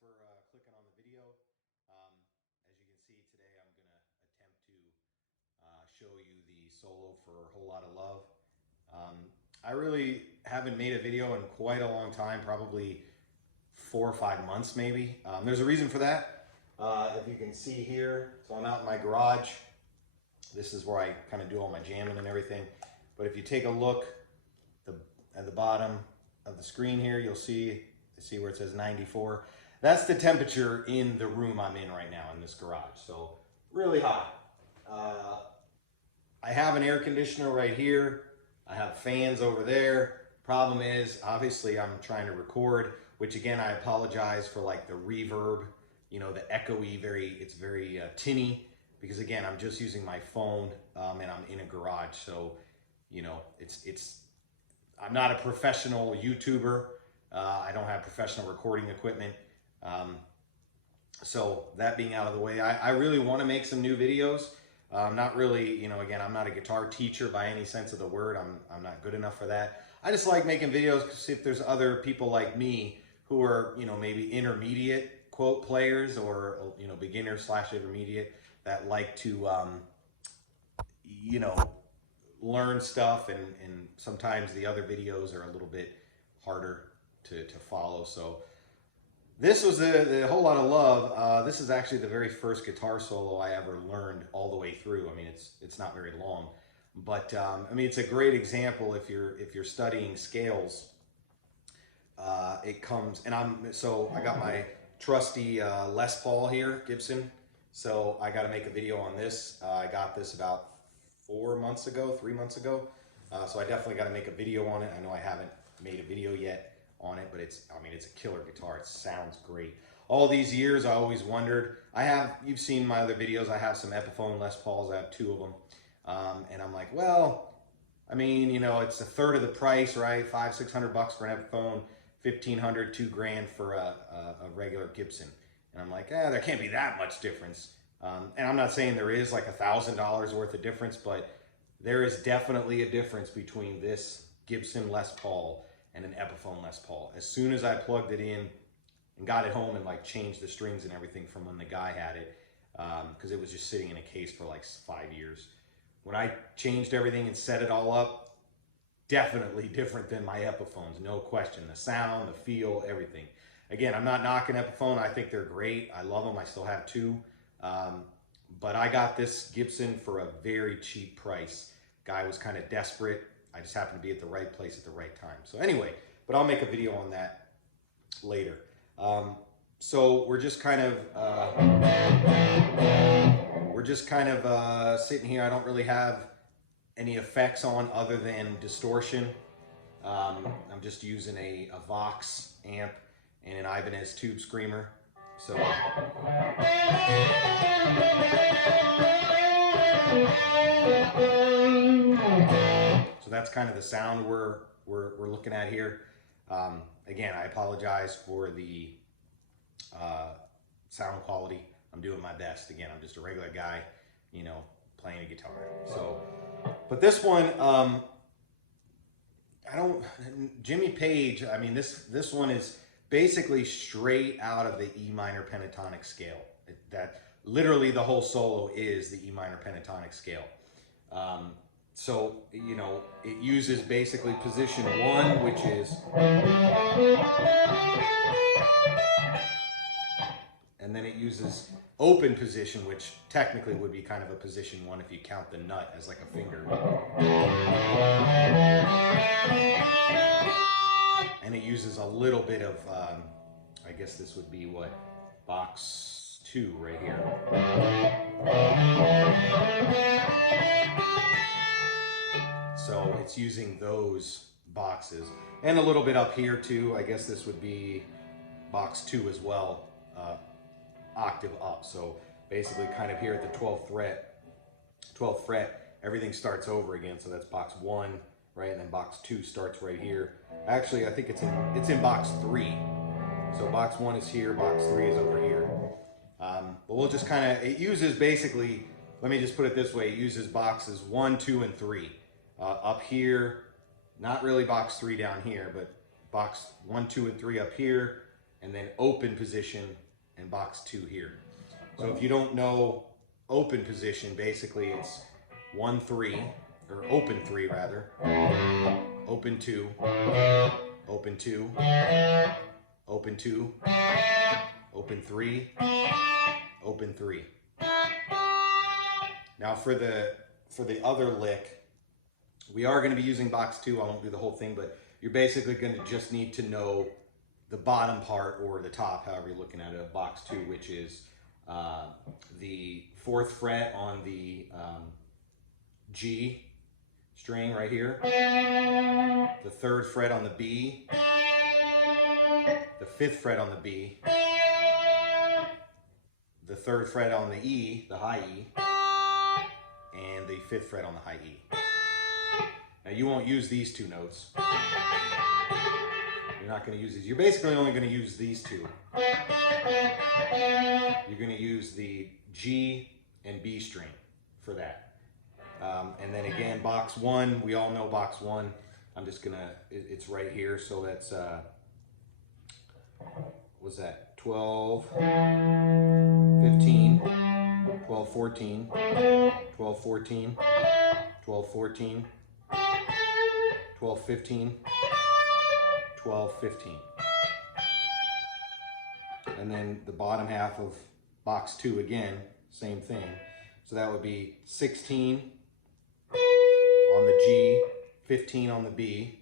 for clicking on the video. As you can see today, I'm going to attempt to show you the solo for A Whole Lot of Love. I really haven't made a video in quite a long time, probably 4 or 5 months maybe. There's a reason for that. If you can see here, so I'm out in my garage. This is where I kind of do all my jamming and everything. But if you take a look at the bottom of the screen here, you'll see where it says 94. That's the temperature in the room I'm in right now in this garage. So really hot. I have an air conditioner right here. I have fans over there. Problem is, obviously I'm trying to record, which again, I apologize for like the reverb, you know, the echoey, it's very tinny, because again, I'm just using my phone and I'm in a garage. So, you know, I'm not a professional YouTuber. I don't have professional recording equipment. So that being out of the way, I really want to make some new videos. Not really, you know, again, I'm not a guitar teacher by any sense of the word. I'm not good enough for that. I just like making videos because if there's other people like me who are, you know, maybe intermediate quote players or, you know, beginner / intermediate that like to, you know, learn stuff, and sometimes the other videos are a little bit harder to follow. So this was the Whole Lot of Love. This is actually the very first guitar solo I ever learned all the way through. I mean, it's not very long, but I mean, it's a great example if you're studying scales. It comes, and I got my trusty Les Paul here, Gibson. So I got to make a video on this. I got this about 3 months ago. So I definitely got to make a video on it. I know I haven't made a video yet on it, but it's a killer guitar. It sounds great. All these years, I always wondered. You've seen my other videos. I have some Epiphone Les Pauls. I have 2 of them. And I'm like, well, I mean, you know, it's a third of the price, right? $500-600 for an Epiphone, $1,500, $2,000 for a regular Gibson. And I'm like, there can't be that much difference. And I'm not saying there is like $1,000 worth of difference, but there is definitely a difference between this Gibson Les Paul and an Epiphone Les Paul. As soon as I plugged it in and got it home and like changed the strings and everything from when the guy had it, because it was just sitting in a case for like 5 years. When I changed everything and set it all up, definitely different than my Epiphones, no question. The sound, the feel, everything. Again, I'm not knocking Epiphone. I think they're great. I love them. I still have 2. But I got this Gibson for a very cheap price. Guy was kind of desperate. I just happened to be at the right place at the right time. So anyway, but I'll make a video on that later. So we're just kind of sitting here. I don't really have any effects on other than distortion. I'm just using a Vox amp and an Ibanez Tube Screamer. So that's kind of the sound we're looking at here. Again, I apologize for the sound quality. I'm doing my best. Again, I'm just a regular guy, you know, playing a guitar. So, but this one, Jimmy Page, I mean, this one is basically straight out of the E minor pentatonic scale. That literally the whole solo is the E minor pentatonic scale. So, you know, it uses basically position 1, which is, and then it uses open position, which technically would be kind of a position 1 if you count the nut as like a finger. And it uses a little bit of, I guess this would be what, box 2 right here. So it's using those boxes. And a little bit up here too. I guess this would be box 2 as well, octave up. So basically kind of here at the 12th fret, everything starts over again. So that's box 1, right? And then box 2 starts right here. Actually, I think it's in box 3. So box 1 is here, box 3 is over here. But we'll just kind of, it uses basically, let me just put it this way, it uses boxes 1, 2, and 3. Up here, not really box 3 down here, but box 1, 2, and 3 up here, and then open position in box 2 here. So if you don't know open position, basically it's 1-3, or open 3 rather, open 2, open 2, open 2, open 3, open 3. Now for the other lick, we are going to be using box 2. I won't do the whole thing, but you're basically going to just need to know the bottom part, or the top, however you're looking at it, of box 2, which is the 4th fret on the G string right here, the 3rd fret on the B, the 5th fret on the B, the 3rd fret on the E, the high E, and the 5th fret on the high E. Now you won't use these 2 notes. You're not going to use these. You're basically only going to use these 2. You're going to use the G and B string for that. And then again, box 1, we all know box 1. I'm just going to, it's right here. So that's, what's that? 12, 15, 12, 14, 12, 14, 12, 14, 12, 15, 12, 15. And then the bottom half of box 2 again, same thing. So that would be 16 on the G, 15 on the B,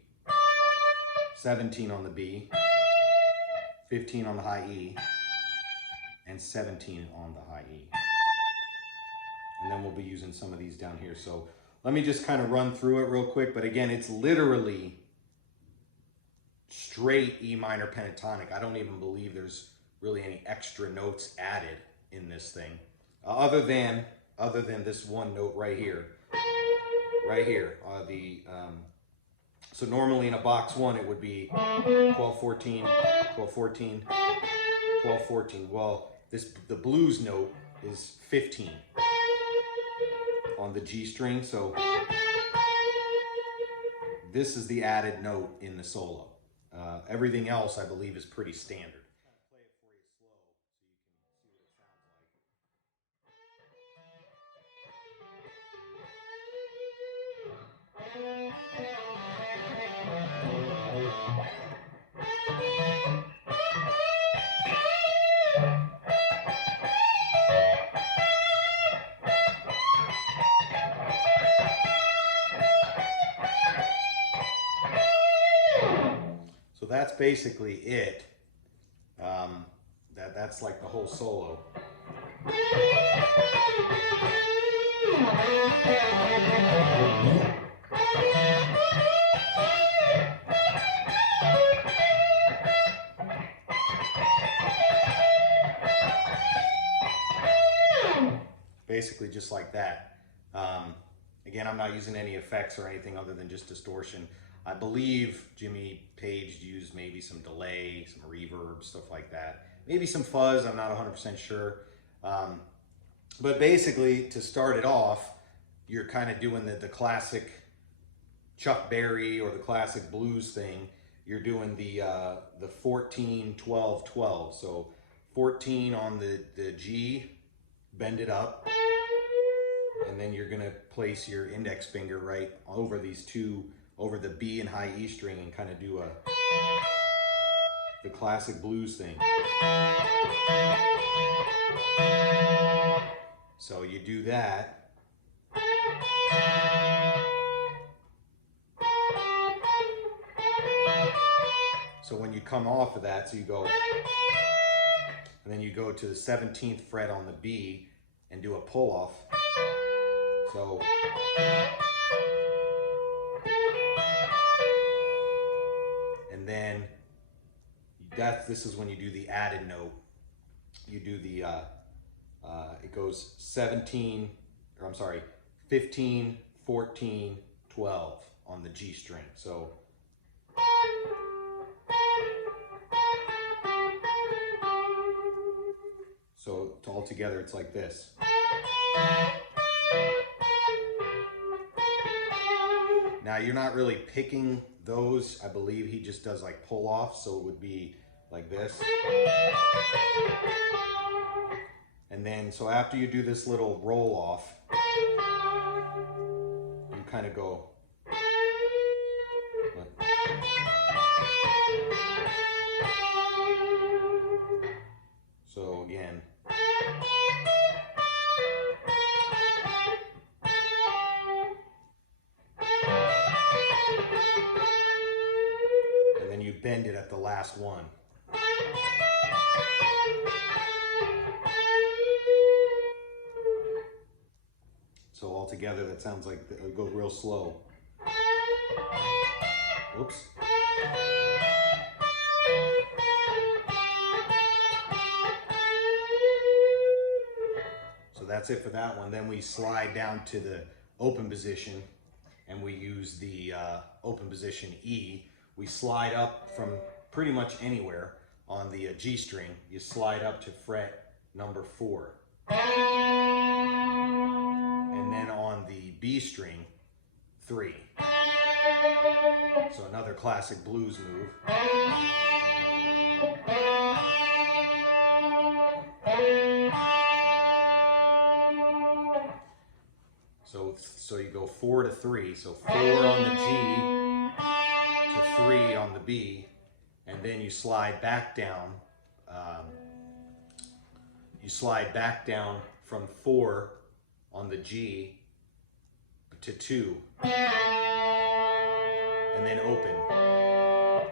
17 on the B, 15 on the high E, and 17 on the high E. And then we'll be using some of these down here. So let me just kind of run through it real quick. But again, it's literally straight E minor pentatonic. I don't even believe there's really any extra notes added in this thing, other than this one note right here. So normally in a box 1 it would be 12, 14, 12, 14, 12, 14. Well, the blues note is 15 on the G string, so this is the added note in the solo. Everything else, I believe, is pretty standard. Play it for you slow so you can see what it sounds like. So that's basically it. That's like the whole solo. Basically just like that. Again, I'm not using any effects or anything other than just distortion. I believe Jimmy Page used maybe some delay, some reverb, stuff like that. Maybe some fuzz, I'm not 100% sure. But basically, to start it off, you're kind of doing the classic Chuck Berry or the classic blues thing. You're doing the 14, 12, 12. So 14 on the G, bend it up, and then you're gonna place your index finger right over these 2, over the B and high E string, and kind of do the classic blues thing. So you do that. So when you come off of that, so you go, and then you go to the 17th fret on the B and do a pull off. So and then this is when you do the added note. You do the it goes 17, or I'm sorry, 15, 14, 12 on the G string. So all together it's like this. Now you're not really picking those. I believe he just does like pull off, so it would be like this. And then, so after you do this little roll off, you kind of go. So again. And then you bend it at the last one. So all together, that sounds like it goes real slow. Oops. So that's it for that one. Then we slide down to the open position, and we use the open position E. We slide up from pretty much anywhere on the G string. You slide up to fret number 4. And then on the B string, 3. So another classic blues move. So you go 4 to 3. So 4 on the G to 3 on the B, and then you slide back down. You slide back down from 4 on the G to 2, and then open.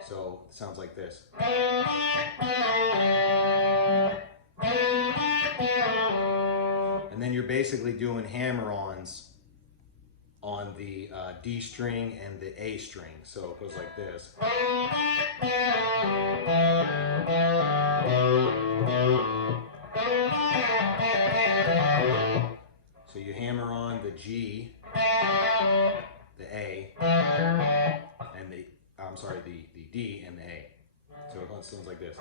So it sounds like this. And then you're basically doing hammer-ons on the D string and the A string. So it goes like this. So you hammer on the G, the A, and the D and the A. So it sounds like this.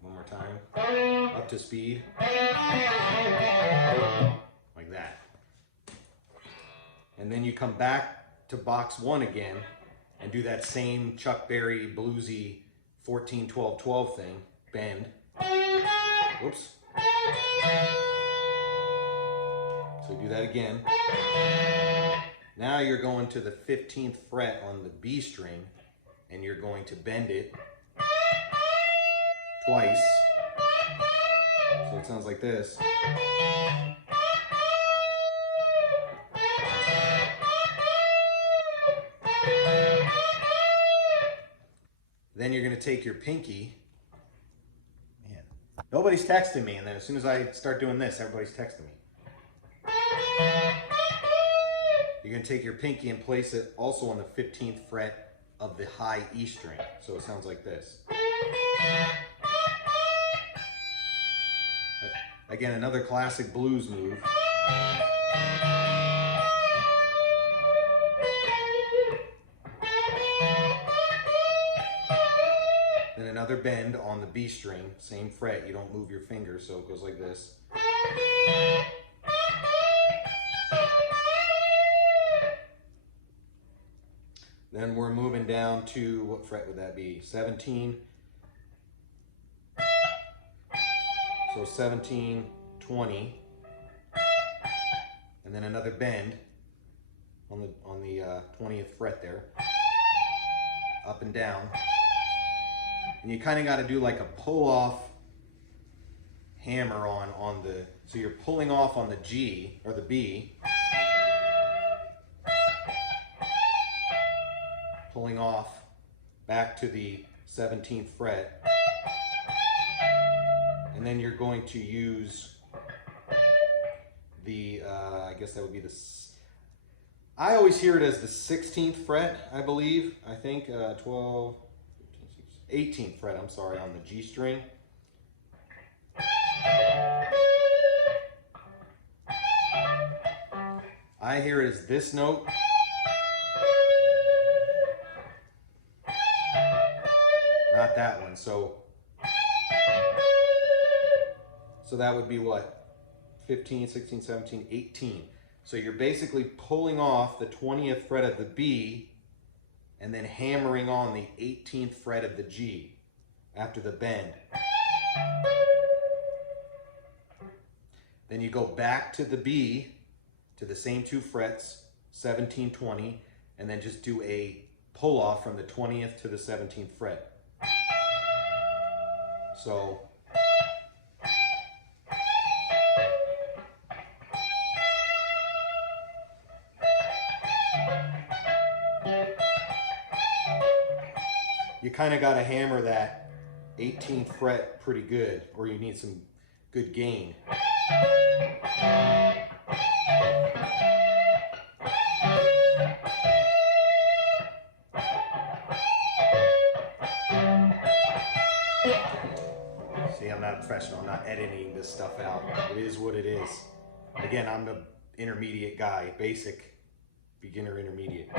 One more time. Up to speed. Like that. And then you come back to box 1 again and do that same Chuck Berry bluesy 14-12-12 thing. Bend. Whoops. So do that again. Now you're going to the 15th fret on the B string, and you're going to bend it twice. So it sounds like this. Then you're going to take your pinky. Man, nobody's texting me, and then as soon as I start doing this, everybody's texting me. You're going to take your pinky and place it also on the 15th fret of the high E string. So it sounds like this. Again, another classic blues move. Then another bend on the B string, same fret. You don't move your finger, so it goes like this. Then we're moving down to, what fret would that be? 17. So 17, 20, and then another bend on the 20th fret there, up and down. And you kind of got to do like a pull off hammer on the, so you're pulling off on the G or the B, pulling off back to the 17th fret, and then you're going to use the, I guess that would be the, I always hear it as the 16th fret, I believe. I think 12, 18th fret, I'm sorry, on the G string. I hear it as this note. Not that one. So that would be what? 15, 16, 17, 18. So you're basically pulling off the 20th fret of the B and then hammering on the 18th fret of the G after the bend. Then you go back to the B, to the same 2 frets, 17, 20, and then just do a pull off from the 20th to the 17th fret. So you kind of got to hammer that 18th fret pretty good, or you need some good gain. See, I'm not a professional. I'm not editing this stuff out. It is what it is. Again, I'm the intermediate guy, basic, beginner, intermediate.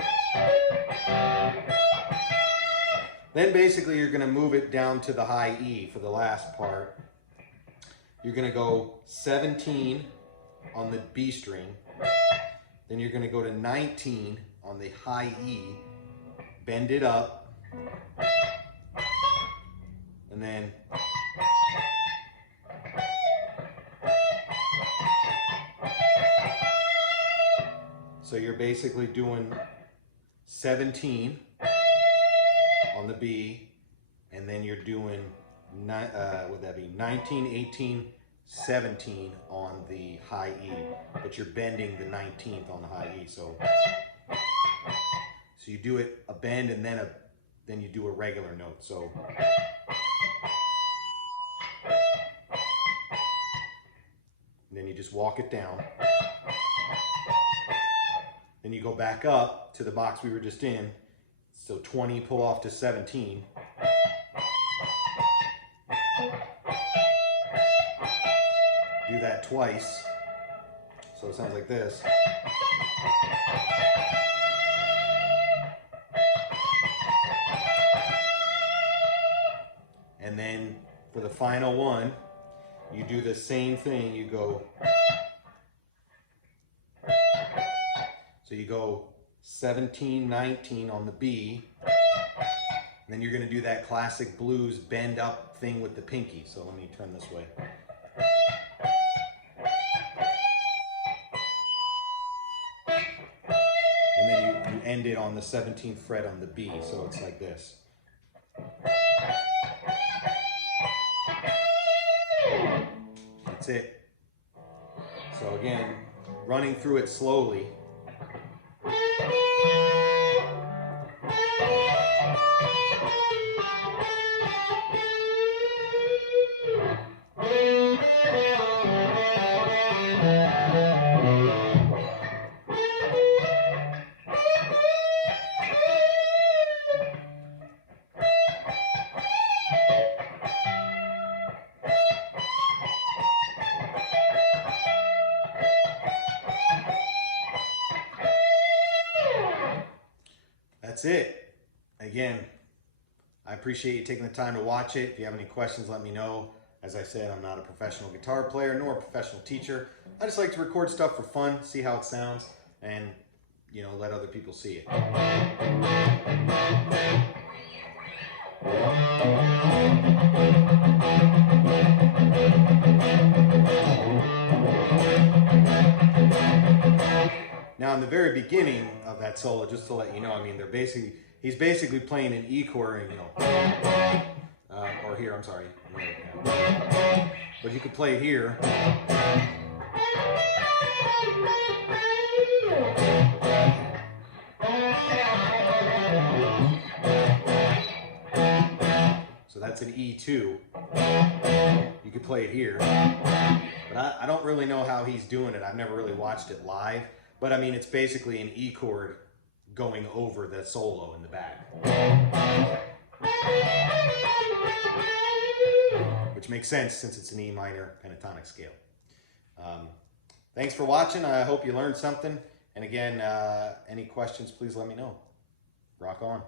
Then basically you're going to move it down to the high E for the last part. You're going to go 17 on the B string. Then you're going to go to 19 on the high E, bend it up, and then so you're basically doing 17 on the B, and then you're doing, would that be 19, 18, 17 on the high E, but you're bending the 19th on the high E. So you do it a bend and then you do a regular note. So and then you just walk it down. Then you go back up to the box we were just in. So 20, pull off to 17. Do that twice. So it sounds like this. And then for the final one, you do the same thing. You go, so you go 17, 19 on the B, and then you're going to do that classic blues bend up thing with the pinky. So let me turn this way. And then you end it on the 17th fret on the B, so it's like this. That's it. So again, running through it slowly. That's it. Again, I appreciate you taking the time to watch it. If you have any questions, let me know. As I said, I'm not a professional guitar player nor a professional teacher. I just like to record stuff for fun, see how it sounds, and let other people see it. Now, in the very beginning of that solo, just to let you know, I mean, he's basically playing an E chord, and or here, I'm sorry, but you could play here. So that's an E2. You could play it here, but I don't really know how he's doing it. I've never really watched it live. But I mean, it's basically an E chord going over the solo in the back. Which makes sense since it's an E minor pentatonic scale. Thanks for watching. I hope you learned something. And again, any questions, please let me know. Rock on.